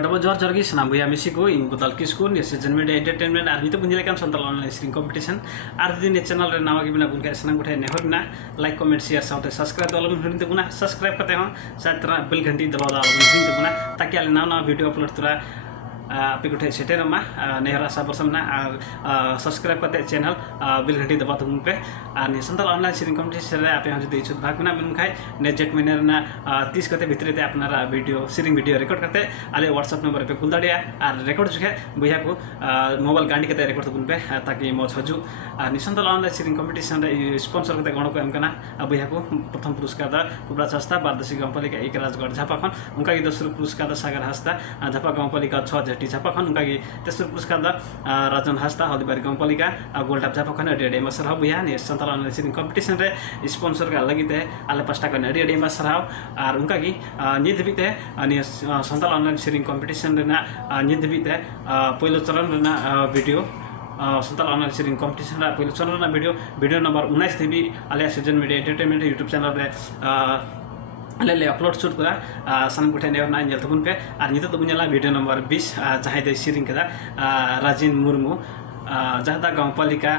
double जोर जोर की सनाम भैया मिसी को इन बुतल किसको ने सीजन मीडिया एंटरटेनमेंट आर नितो बुंजिले काम संतल ऑनलाइन स्ट्रीम कंपटीशन आर दिन ने चैनल रे नामा की बिना बुनका सनाम उठाए नेहर बिना like comment share south subscribe दल में हिंदी बुना सब्सक्राइब करते हो साथ तरह बेल घंटी दबा दो हिंदी बुना ताकि आले नवा वीडियो अपलोड तुरा आपे कोठे सेटेर मा नेहर आशा बरसमना सब्सक्राइब करते चैनल बेल घंटी दबा तुम पे ने संतल ऑनलाइन स्ट्रीम कंपटीशन रे आपे हम जदी भाग बना बिन खाय ने जेट महीने ना 30 कते भितरे ते अपना वीडियो सीरिंग वीडियो रिकॉर्ड करते आले व्हाट्सएप नंबर पे कुल दाड़िया और रिकॉर्ड जुखे भैया को मोबाइल गांडी कते रिकॉर्ड तुम पे ताकि मौज हजू नि संतल ऑनलाइन स्ट्रीम कंपटीशन रे स्पॉन्सर कते गणो को एम कना भैया को प्रथम पुरस्कार दा कुबरा सस्ता बारदशी गांवपालिका एक राजगढ़ झापाखन उनका की दोस्रो पुरस्कार दा सागर हस्ता झापा गांवपालिका 6 झापाखन उनका की तेस्रो पुरस्कार दा राजन हस्ता हल्दीबारी गांवपालिका गोल्डाप झापाखन अडी मसर भैया ने संतल ऑनलाइन स्ट्रीम कंपटीशन रे स्पॉन्सर का लगी ते आले पास्टा का अडी मसर और उनका की निध भी ते संतल ऑनलाइन स्ट्रीम कंपटीशन रे ना निध भी ते पहिलो चरण रे ना वीडियो संतल ऑनलाइन स्ट्रीम कंपटीशन रा पहिलो चरण रे ना वीडियो नंबर 19 थी भी आले season media entertainment YouTube channel रे ले अपलोड शूट करा सन कुठे ने ना नेल तबुन पे और नितो तबुन ला वीडियो नंबर 20 जहां दे सीरिंग कदा राजिन मुर्मू जहां गांवपालिका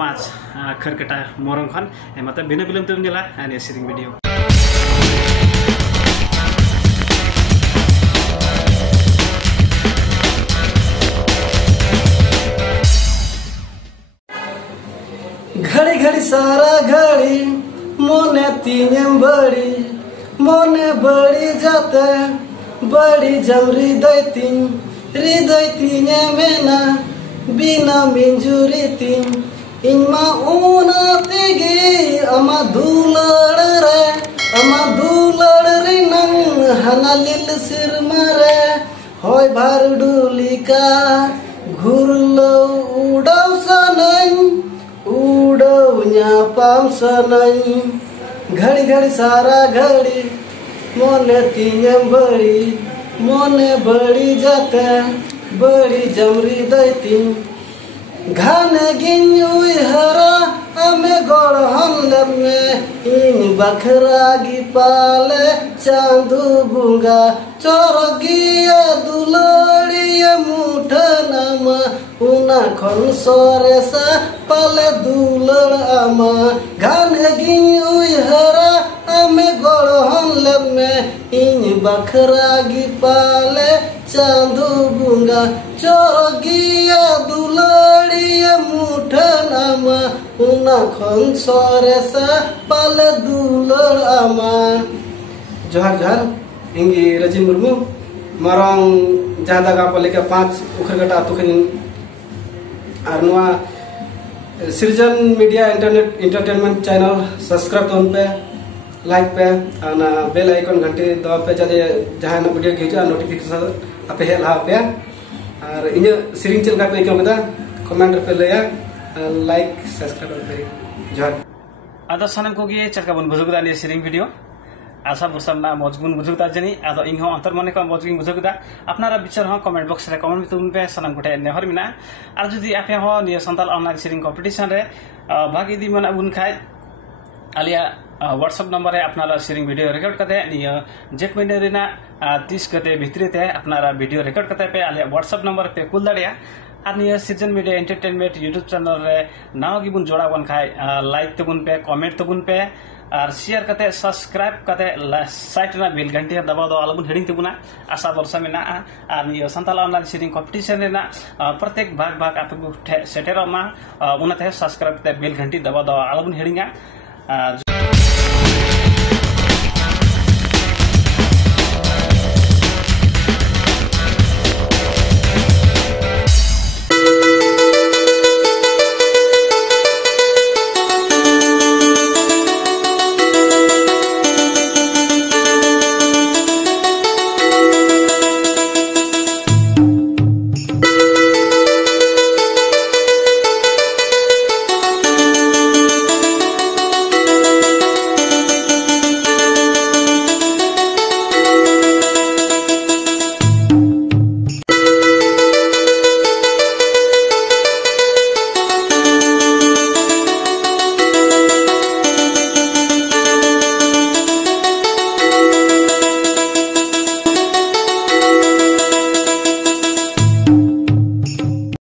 5 खरकटा मोरंग खन मतलब बिना बिलम तबुन ला ने सीरिंग वीडियो घड़ी घड़ी सारा घड़ी मोने तीन मोने बड़ी जाते बड़ी जमरी हृदय तीन मेना बिना मिंजुरी तीन इनमा ऊना तेगी अमा दुलड़ रे नंग हना लिल सिर मारे होय भार डुलिका घुरलो उड़ाव पाम सनई घड़ी घड़ी सारा घड़ी मोने तीन बड़ी जाते बड़ी जमरी दैती घाने गिन्युई हरा अमे गड़हन लमे इन बखरागी पाले चांदू बुंगा चोरगिया दुलड़िया मुठनमा उना खन सोरेसा पाले दुलड़ आमा घाने गिन्युई हरा अमे गड़हन लमे इन बखरागी पाले चांदू बुंगा चोरगिया दुलड़िया मुठनमा उना खन सोरेसा पाले दुलड़ आमा जोहार जोहार इंगी रजी मुर्मू मारंग जहादा गांवपालिका 5 उखरगटा तुखिन और नुआ सृजन मीडिया एंटरटेनमेंट चैनल सब्सक्राइब तो पे लाइक पे और बेल आइकन घंटी दबा पे जाते जहां ना वीडियो हिजुआ नोटिफिकेशन आपे हेला पे और इन सीरिंग चलका पे क्यों कदा कमेंट पे लया लाइक सब्सक्राइब पे जोहार आदा सनम को गे चलका बन बुजुगदा ने सीरिंग वीडियो आशा बरसमना मजगुन बुजुगदा जनी आदो इंग अंतर मने का मजगुन बुजुगदा अपनारा विचार हो कमेंट बॉक्स रे कमेंट तुम पे सनम गुटे नेहर मिना और जदी आपे हो नि संताल ऑनलाइन सीरिंग कंपटीशन रे भागी दी मना बुन खाय आलिया व्हाट्सएप नंबर है अपनारा सीरिंग वीडियो रिकॉर्ड करते निया जेट महीने रेना 30 गते भितरे ते अपनारा वीडियो रिकॉर्ड करते पे आलिया व्हाट्सएप नंबर पे कुल दाड़िया और निया season media entertainment YouTube channel रे नाव की बुन जोड़ा बन खाय लाइक तबुन पे कमेंट तबुन पे और शेयर करते सब्सक्राइब करते साइट ना बेल घंटी दबा दो अलबुन हेडिंग तबुना आशा बरसा में ना और निया संताल ऑनलाइन सीरिंग कंपटीशन रे ना प्रत्येक भाग आपको सेटेर मा उनते सब्सक्राइब करते बेल घंटी दबा दो अलबुन हेडिंगा